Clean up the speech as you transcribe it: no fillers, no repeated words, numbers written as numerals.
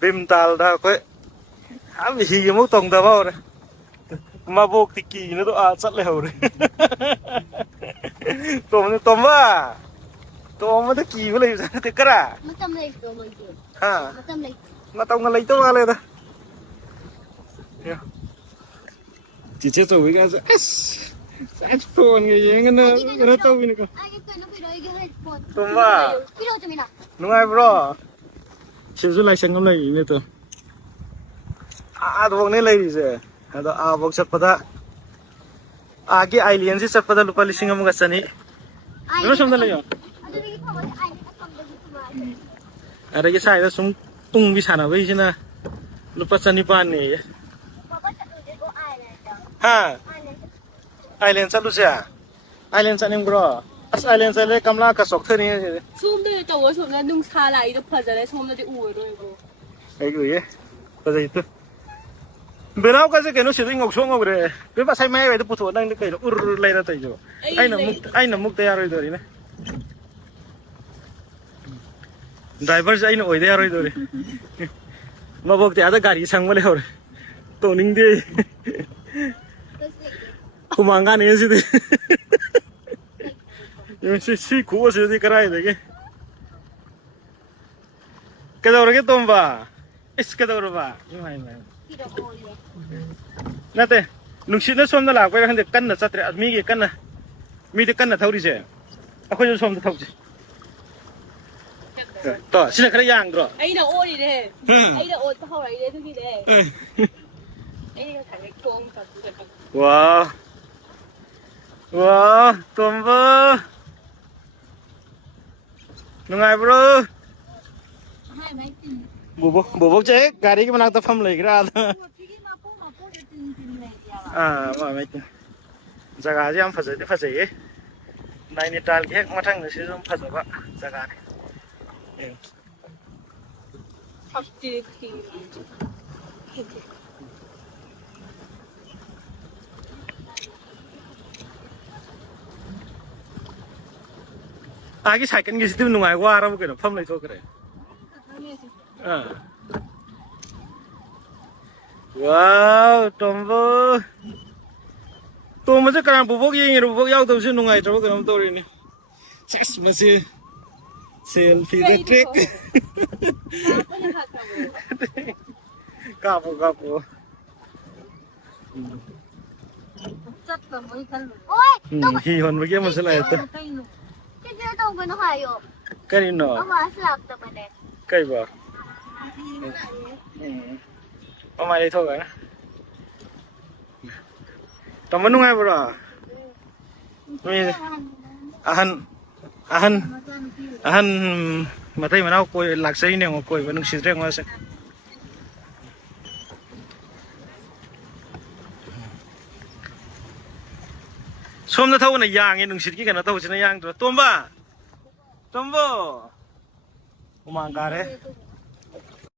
Bim tal da quay hám gì mà tông tao vào đây mà vô thì kỳ nó to sắt lèo đấy tôm quá tôm mà cái kỳ với lại cái cái à ha mà tông cái lấy to vào đây ta chỉ chết rồi cái sao phone cái gì cái nó tao bên này tôm quá đúng ai bro chỉ số lại sang cái này này thôi तो वगने लई से हदो वग चटपदा आगे आइलियन से चटपदा लुपा लिसिंग अमगा चनी no समदा लयो अरे के साइदा सुम तुंग बि साना बैसिना लुपा चनी पानी हा आइलैंड चलु से आइलैंड चनिंग ब्रो अस आइलैंड चले कमला का सोक थनी सोमदे तव सोमना नुंसा लाइदो फजरे Somde उरोइबो ai gửi cái gì bữa nào cái cái nó sẽ ngọc xuống ngọc rồi cái bà say máy vậy tôi phụ đang cái nó lên ra tới rồi anh là múc tay rồi này driver anh oi tay rồi mà bốc tay ada gari sang vào rồi tổ ninh đi kumanga này gì đấy nhưng si cú gì đi cái này đấy cái đâu rồi cái tôm va cái đâu rồi va như này nè thế nung xịt nó xôm nó làm cái thằng được cân là sát rồi mi cái cân là mi cái cân là thâu đi chứ à khơi xôm thâu chứ to xin cái yang rồi ấy là ô đi đấy ấy là ô thâu này đấy thôi đấy ấy là thằng cái con wow wow tôm vơ nung ai bro bố chế gari cái mana tafam lagi ra mà mấy jaga aja am fasai Nainital cái matang nó sẽ dùng fasai ba jaga này cái sải cái gì thì nung ai qua ra một cái nó pham lại thôi cái này wow tôm mà chắc cả bộ vóc gì rồi vóc nhau tôm xuyên nung ngày cho cái nông tôi này chắc mà xí selfie trick cặp ôi hi hồn với cái mà sẽ lại tôi cái gì nó cái gì vậy ông mày đi thôi rồi tao muốn ngay bro mi ahan matay mà nào coi lạc say này mà coi vẫn xịt ra ngoài xem xôm nó thâu này giang nghe đừng xịt cái nó thâu xịt nó giang rồi tôm ba tôm vô mang cả đấy